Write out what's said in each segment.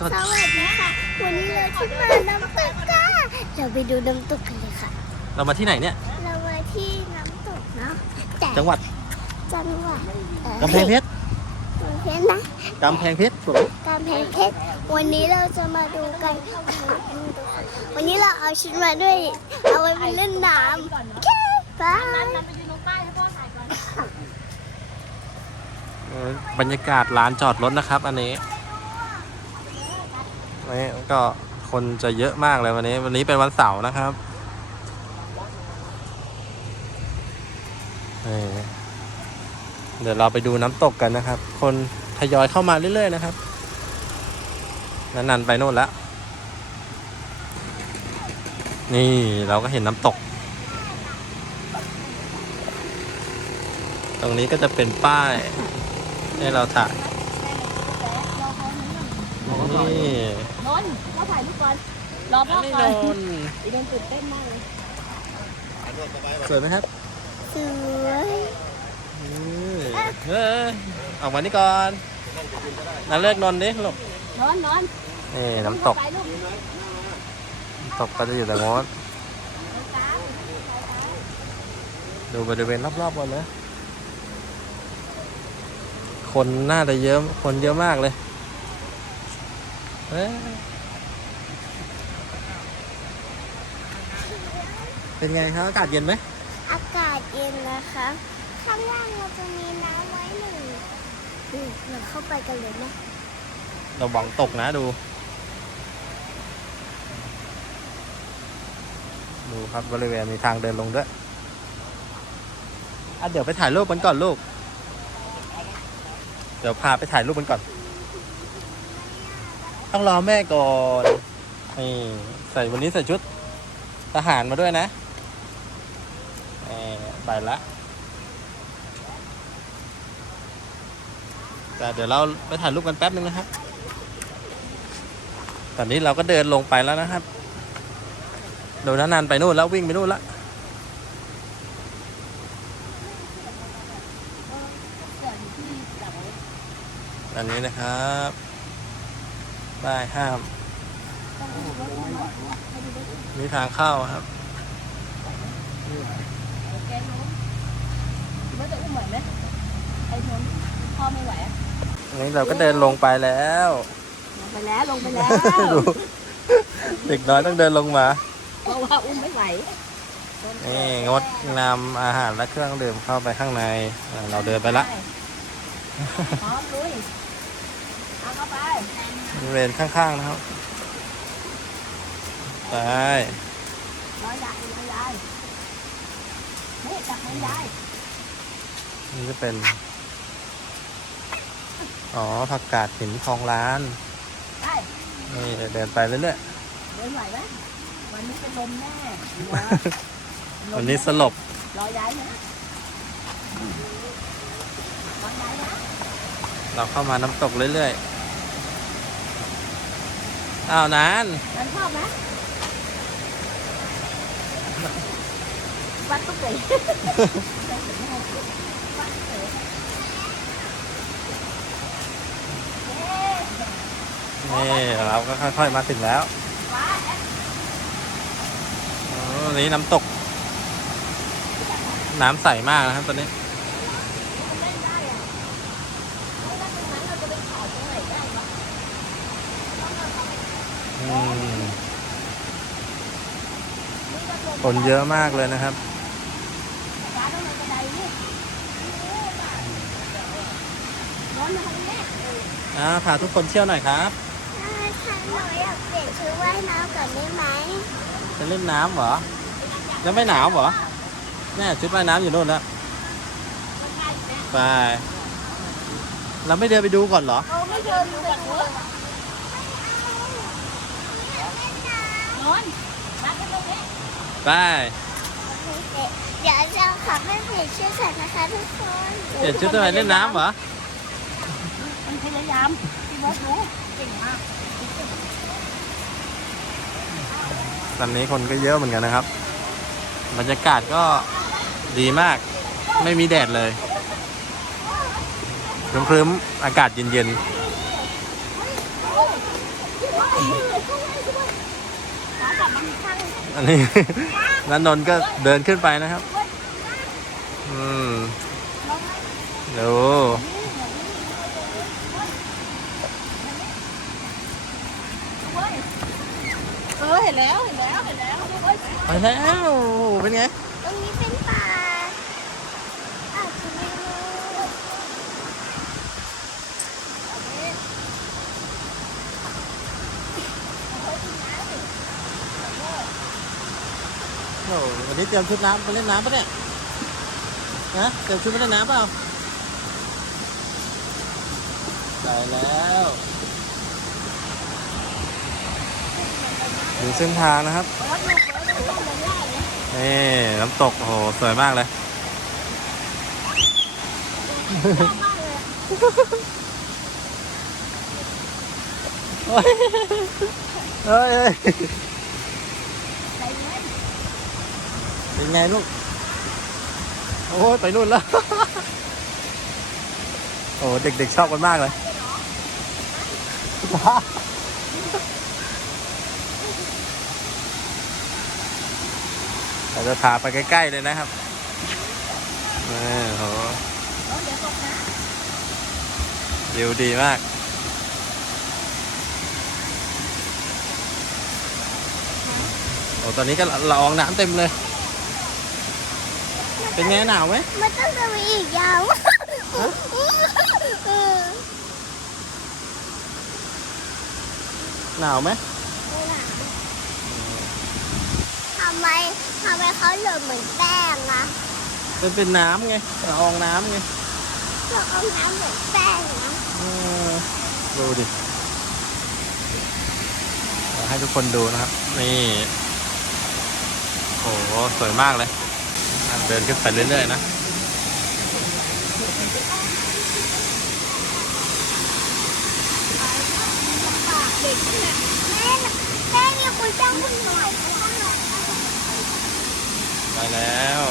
สวัสสดีวัสดีค่ะ วันนี้เราขึ้นมาน้ำตกค่ะเราไปดูน้ำตกกันเลยค่ะ เรามาที่ไหนเนี่ย เรามาที่น้ำตกเนาะแต่จังหวัด จังหวัดเอ่อกำแพงเพชรกำแพงนะกำแพงเพชรถูกไหมกำแพงเพชร วันนี้เราจะมาดูกันค่ะวันนี้เราเอาชุดมาด้วย เอาไว้ไปเล่นน้ำแค่บายเออบรรยากาศลานจอดรถนะครับ อันนี้ นี่ก็คนจะเยอะมากเลยวันนี้ วันนี้เป็นวันเสาร์นะครับเดี๋ยวเราไปดูน้ำตกกันนะครับ คนทยอยเข้ามาเรื่อยๆนะครับนันๆไปโน่นแล้ว นี่เราก็เห็นน้ำตก ตรงนี้ก็จะเป็นป้ายให้เราถ่ายนี่ นนท์เราถ่ายรูปก่อน รอพ่อนี่ก่อนโดนอีเดนตื่นเต้นมากเลย สวยไหมครับ สวยนี่เฮ้ยออกมานี่ก่อนนั่นเลิกนอนดิลูกนอนนอนนี่น้ำตกไปลูกน้ำตกก็จะอยู่ตรงโน้นดูบริเวณรอบๆก่อนนะคนน่าจะเยอะ คนเยอะมากเลยเอ้ เป็นไงครับอากาศเย็นไหมอากาศเย็นนะคะ ข้างล่างเราจะมีน้ำไว้หนึ่งอืมเราเข้าไปกันเลยไหมเราหวังตกนะดู ดูครับบริเวณมีทางเดินลงด้วยอะเดี๋ยวไปถ่ายรูปกันก่อนลูก เดี๋ยวพาไปถ่ายรูปกันก่อน ต้องรอแม่ก่อนนี่ใส่วันนี้ใส่ชุดทหารมาด้วยนะนี่ ไปละแต่เดี๋ยวเราไปถ่ายรูปกันแป๊บนึงนะครับ ตอนนี้เราก็เดินลงไปแล้วนะครับ โดยนันไปนู่นแล้ววิ่งไปนู่นล้วอันนี้นะครับป้ายห้าม มีทางเข้าครับ แกน้องคิดว่าจะอุ้มไหวไหมไอ้นนท์พ่อไม่ไหวอะอันนี้เราก็เดินลงไปแล้ว ลงไปแล้วลงไปแล้ว ดูเด็กน้อยต้องเดินลงมา เพราะว่าอุ้มไม่ไหวนี่งดนำอาหารและเครื่องดื่มเข้าไปข้างในอ่าเราเดินไปละพร้อมลุยเอาเข้าไปบริเวณข้างๆนะครับ ไปรอยายรอยาย นี่จับมือยายนี่จะเป็น อ๋อ ผักกาดหินทองล้าน ได้นี่เดินไปเรื่อยเดินไหวไหมวันนี้เป็นลมแน่หัวๆวันนี้สลบ รอยายนะรอยายนะ เราเข้ามาน้ำตกเรื่อยๆ อ้าวนานฉันชอบไหม วัดตุ๊กเต๋นี่เราก็ค่อยๆมาถึงแล้วอ๋อนี่น้ำตก น้ำใสมากนะครับตอนนี้อืมคนเยอะมากเลยนะครับ ร้านต้องในกระไดนี่ร้อนนะคะเนี่ย อ่าพาทุกคนเที่ยวหน่อยครับถ้าฉันหนูอยากเปลี่ยนชุดว่ายน้ำก่อนได้ไหมจะเล่นน้ำเหรอ แล้วไม่หนาวเหรอเนี่ยชุดว่ายน้ำอยู่นู่นแล้วไปเราไม่เดินไปดูก่อนเหรอเราไม่เดินดูแบบนี้นอนนัดกันตรงนี้ไปเดี๋ยวจะขับให้เปลี่ยนชุดก่อนนะคะทุกคน เปลี่ยนชุดทำไมเล่นน้ำเหรอมันพ ยายามพี่บอสรู้เก่งมากตอนนี้คนก็เยอะเหมือนกันนะครับ บรรยากาศก็ดีมาก ไม่มีแดดเลยครึ้มๆอากาศเย็นๆ อันนี้นันนนก็เดินขึ้นไปนะครับ อืมดู อเห็นแล้วเห็นแล้วเห็นแล้วเฮ้ยไปแล้วเป็นไง ตรงนี้เป็นป่าอาจจะไม่รู้โอ้วันนี้เตรียมชุดน้ำไปเล่นน้ำปะเนี่ยนะเตรียมชุดไปเล่นน้ำเปล่าได้แล้ว ดูเส้นทางนะครับนี่น้ำตกโอ้โหสวยมากเลยโอ้ยเฮ้ยเฮ้ยเป็นไงลูก โอ้ยไปนู่นแล้ว โอ้เด็กๆชอบกันมากเลย เราจะพาไปใกล้ๆเลยนะครับนี่โหวิวดีมาก โอ้ ตอนนี้ก็ละอองน้ำเต็มเลย เป็นไงหนาวไหม มันต้องจะมีอีกยาวฮะเออหนาวไหมทำไมทำไมเขาเหลือเหมือนแป้งอะเป็นเป็นน้ำไงละอองน้ำไงเราเอาน้ำเหมือนแป้งนะเออดูดิเดี๋ยวให้ทุกคนดูนะครับ นี่ โอ้โหสวยมากเลยอะเดินขึ้นไปเรื่อยๆนะเด็กเนี่ยแม่แม่เนี่ยคุณจ้างคุณหน่อย ไปแล้ว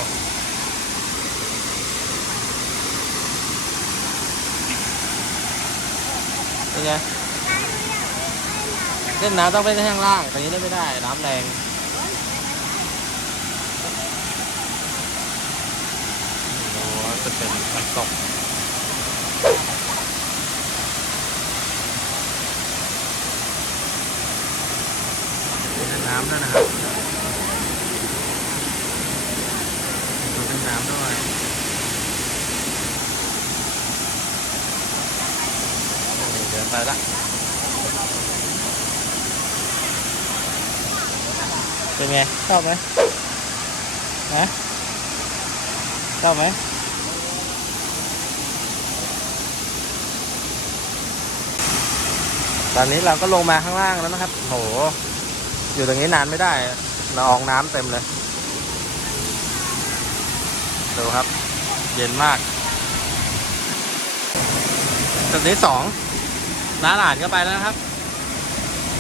เป็นไงเล่นน้ำต้องไปข้างล่างตรงนี้เล่นไม่ได้ น้ำแรงโอ้จะเป็นน้ำตกน้ำด้วนะครับดูเป็นน้ำด้วย เดินไปละเป็นไงชอบไหมนะชอบไหมตอนนี้เราก็ลงมาข้างล่างแล้วนะครับ โห อยู่ตรงนี้นานไม่ได้ละอองน้ำเต็มเลย ดูครับ เย็นมากจุดนี้สอง น้าหลานก็ไปแล้วนะครับ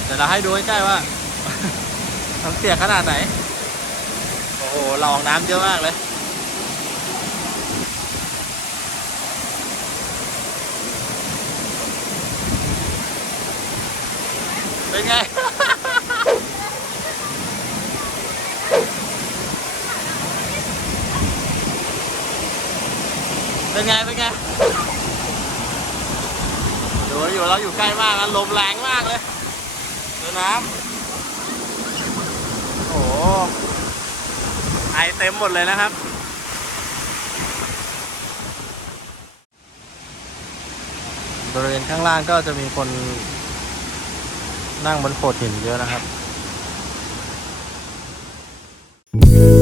เดี๋ยวเราให้ดูใกล้ๆว่าน้ำเสียขนาดไหน โอ้โหลอองน้ำเยอะมากเลยเป็นไงเป็นไงเป็นไง อยู่เราอยู่ใกล้มากนะลมแรงมากเลยดูน้ำโอ้โหไอเต็มหมดเลยนะครับบริเวณข้างล่างก็จะมีคนนั่งบนโขดหินเยอะนะครับดู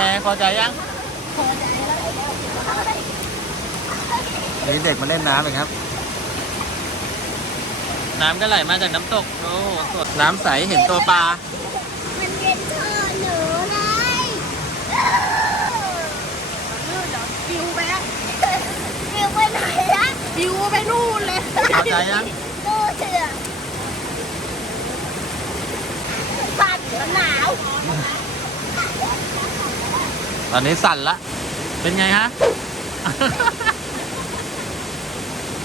ไงพอใจยังเดี๋ยวนี้เด็กมาเล่นน้ำเลยครับ น้ำก็ไหลมาจากน้ำตกโอ้โหสดน้ำใสเห็นตัวปลา มันเป็นเธอหนูเลยลื่นเหรอฟิวไปม?วิวไปไหนละฟิวไปนู่นเลย พอใจยัง โตเถื่ ตอนนี้สั่นละ เป็นไงฮะ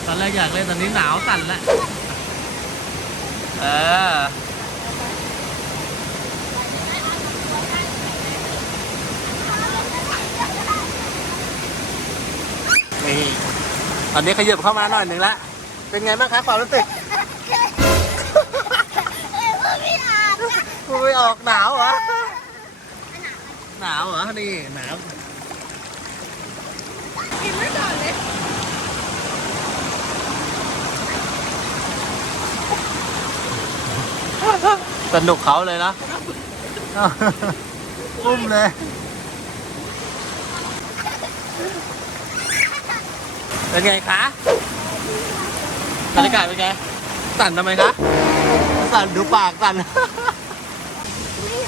ตอนแรกอยากเล่นตอนนี้หนาวสั่นละ เออ นี่ ตอนนี้ขยับเข้ามาหน่อยหนึ่งละ เป็นไงบ้างคะความรู้สึกเอ้ยว่าไม่อาบนะพูดไม่ออกหนาวเหรอ หนาวเหรอ นี่หนาวกินไม่ก่อนเลยสนุกเขาเลยนะ อุ้มเลย เป็นไงคะบรรยากาศเป็นไง สั่นทำไมคะ สั่นดูปากสั่น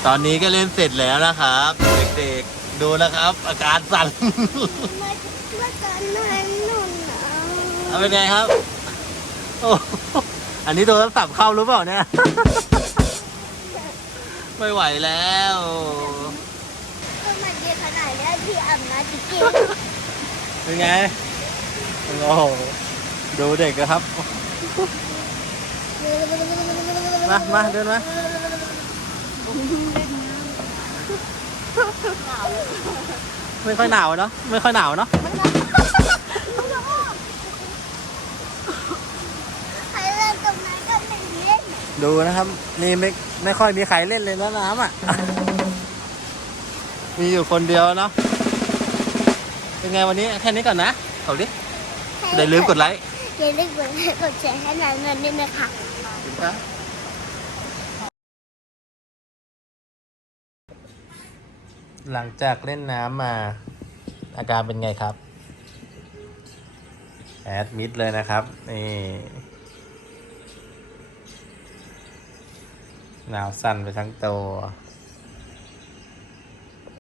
ตอนนี้ก็เล่นเสร็จแล้วนะครับ เด็กๆ ดูนะครับ อาการสั่น เมื่อเมื่อตอนนั้นหนูหนาวเอาเป็นไงครับโอ้อันนี้โดนสับเข้าหรือเปล่าเนี่ย ไม่ไหวแล้ว ก็มันดีขนาดนี้ที่อาบน้ำจริงเป็นไง โอ้โห ดูเด็กนะครับ ๆมามาเดินมา ไม่ค่อยหนาวเนาะไม่ค่อยหนาวเนาะใครเล่นตรงนั้นก็ไม่เล่นดูนะครับ นี่ไม่ไม่ค่อยมีใครเล่นเลยนะน้ำอะ มีอยู่คนเดียวเนาะเป็นไงวันนี้แค่นี้ก่อนนะเอาดิอย่าลืมกดไลค์อย่าลืมกดไลค์กดแชร์ให้นานนด้วยนะคะ หลังจากเล่นน้ำมา อาการเป็นไงครับ แอดมิดเลยนะครับ นี่ หนาวสั่นไปทั้งตัว